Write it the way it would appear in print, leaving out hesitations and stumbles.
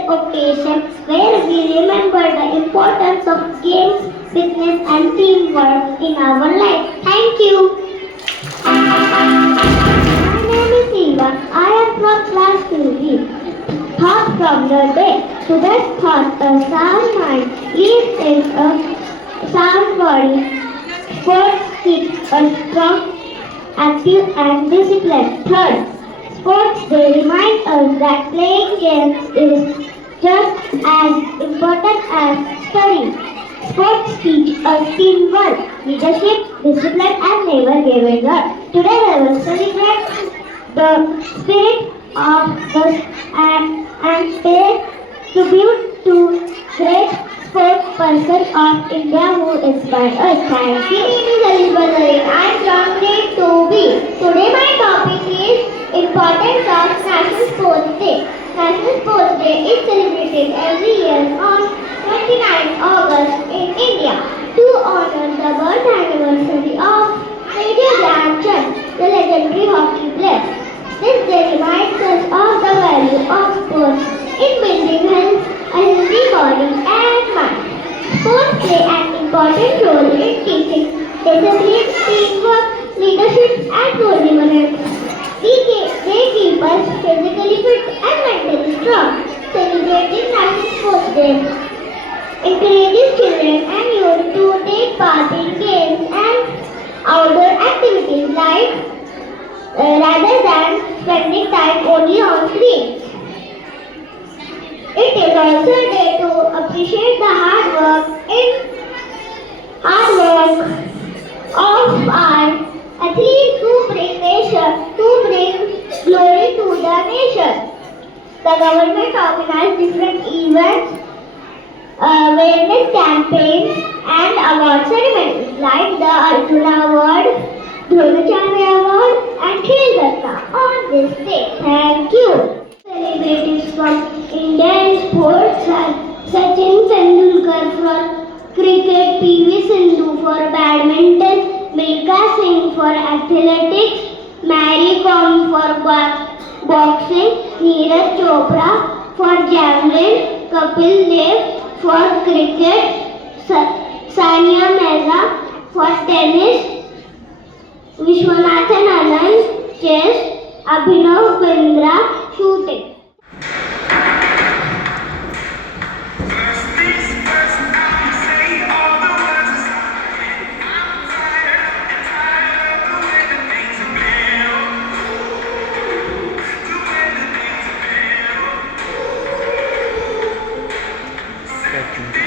special occasion where we remember the importance of games, fitness, and teamwork in our life. Thank you. My name is Eva. I am from class 2B. Thought from the day. Today's thought, a sound mind lives in a sound body. Sports keep us strong, active, and disciplined. Third, sports day remind us that playing games is just as important as studying. Sports teach us teamwork, leadership, discipline, and never giving up. Today I will celebrate the spirit of the and pay tribute to great sports person of India who inspired us. Thank you. My name is Elizabeth. I am from grade 2B. Today my topic is importance of National Sports Day. National Sports Day is celebrated every year on 29th August in India to honor the birth anniversary of Major Dhyan the legendary hockey player. This day reminds us of the value of sports in building health, a healthy body and mind. Sports play an important role in teaching discipline, teamwork, leadership and perseverance. They keep us physically fit and mentally strong. Celebrating National Sports Day encourages children and youth to take part in games and outdoor activities like rather than spending time only on screens. It is also a day to appreciate the hard work of our athletes who bring glory to the nation. The government organizes different events, awareness campaigns, and award ceremonies like the Arjuna Award, Dronacharya Award, and Khel Ratna on this day. Thank you. Celebrities from Indian sports are Sachin Tendulkar for cricket, PV Sindhu for badminton, Milkha Singh for athletics, Mary Kom for boxing, Neeraj Chopra for javelin, Kapil Dev for cricket, Sania Mirza for tennis, Vishwanathan Anand chess, Abhinav Bindra shooting. Thank you.